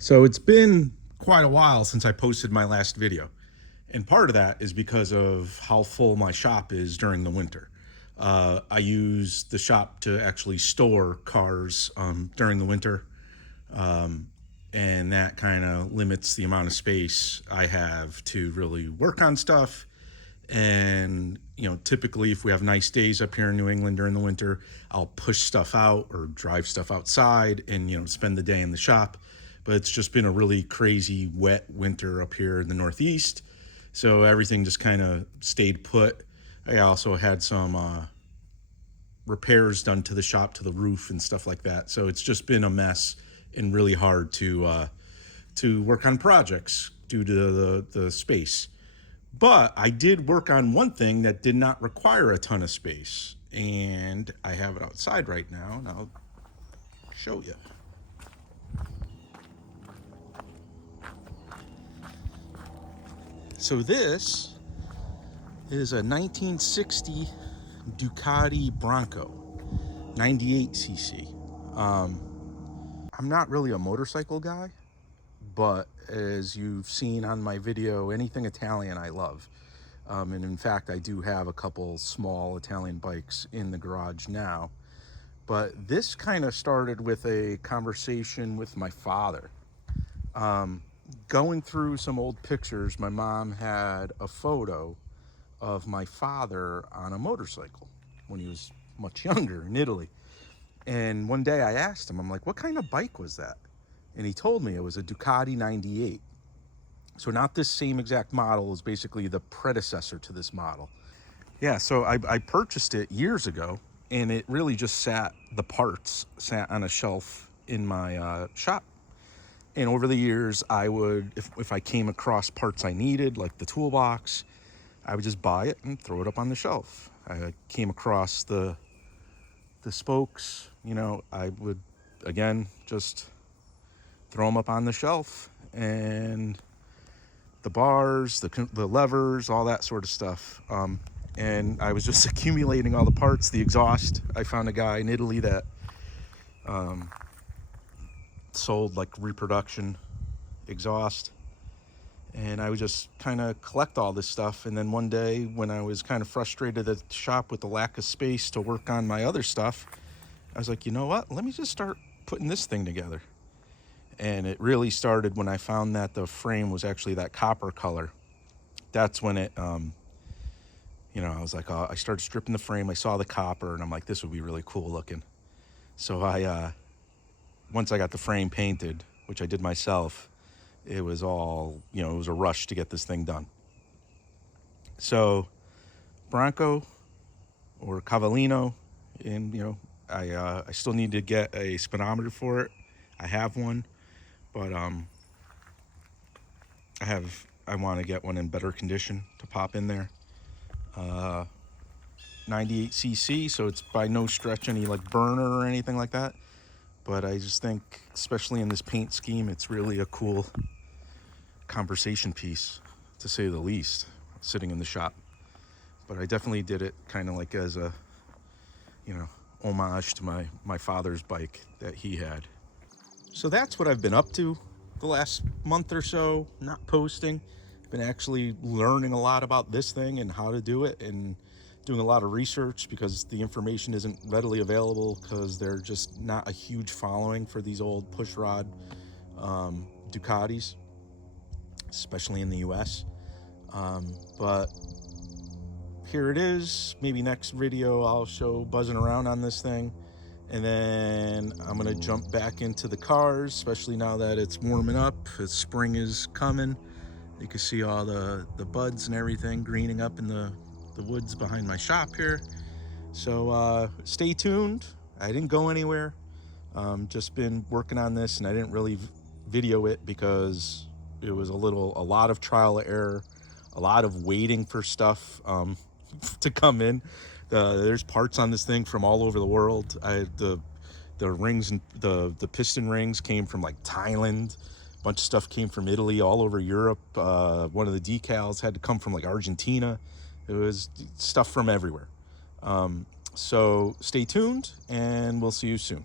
So it's been quite a while since I posted my last video. And part of that is because of how full my shop is during the winter. I use the shop to actually store cars during the winter. And that kind of limits the amount of space I have to really work on stuff. And, typically if we have nice days up here in New England during the winter, I'll push stuff out or drive stuff outside and, spend the day in the shop. But it's just been a really crazy wet winter up here in the Northeast. So everything just kind of stayed put. I also had some repairs done to the shop, to the roof and stuff like that. So it's just been a mess and really hard to work on projects due to the space. But I did work on one thing that did not require a ton of space, and I have it outside right now, and I'll show you. So this is a 1960 Ducati Bronco, 98cc. I'm not really a motorcycle guy, but as you've seen on my video, anything Italian I love. And in fact, I do have a couple small Italian bikes in the garage now. But this kind of started with a conversation with my father. Going through some old pictures, my mom had a photo of my father on a motorcycle when he was much younger in Italy. And one day I asked him, I'm like, what kind of bike was that? And he told me it was a Ducati 98. So not this same exact model, it was basically the predecessor to this model. Yeah, so I purchased it years ago, and it really just sat on a shelf in my shop. And over the years, I would, if I came across parts I needed, like the toolbox, I would just buy it and throw it up on the shelf. I came across the spokes, I would, again, just throw them up on the shelf, and the bars, the levers, all that sort of stuff. And I was just accumulating all the parts, the exhaust. I found a guy in Italy that sold like reproduction exhaust, and I would just kind of collect all this stuff. And then one day when I was kind of frustrated at the shop with the lack of space to work on my other stuff, I was like, you know what, let me just start putting this thing together. And it really started when I found that the frame was actually that copper color. That's when it I was like, I started stripping the frame. I saw the copper and I'm like, this would be really cool looking. So once I got the frame painted, which I did myself, it was all, it was a rush to get this thing done. So Bronco or Cavallino, and I still need to get a speedometer for it. I have one, but I want to get one in better condition to pop in there. 98cc, so it's by no stretch any like burner or anything like that. But I just think, especially in this paint scheme, it's really a cool conversation piece, to say the least, sitting in the shop. But I definitely did it kind of like as a, homage to my father's bike that he had. So that's what I've been up to the last month or so, not posting. Been actually learning a lot about this thing and how to do it, and doing a lot of research because the information isn't readily available because they're just not a huge following for these old pushrod Ducatis, especially in the US. But here it is. Maybe next video I'll show buzzing around on this thing, and then I'm gonna jump back into the cars, especially now that it's warming up. Spring is coming. You can see all the buds and everything greening up in the woods behind my shop here. So stay tuned. I didn't go anywhere. Just been working on this, and I didn't really video it because it was a lot of trial and error, a lot of waiting for stuff to come in. There's parts on this thing from all over the world. The rings and the piston rings came from like Thailand. A bunch of stuff came from Italy, all over Europe. One of the decals had to come from like Argentina. It was stuff from everywhere. So stay tuned, and we'll see you soon.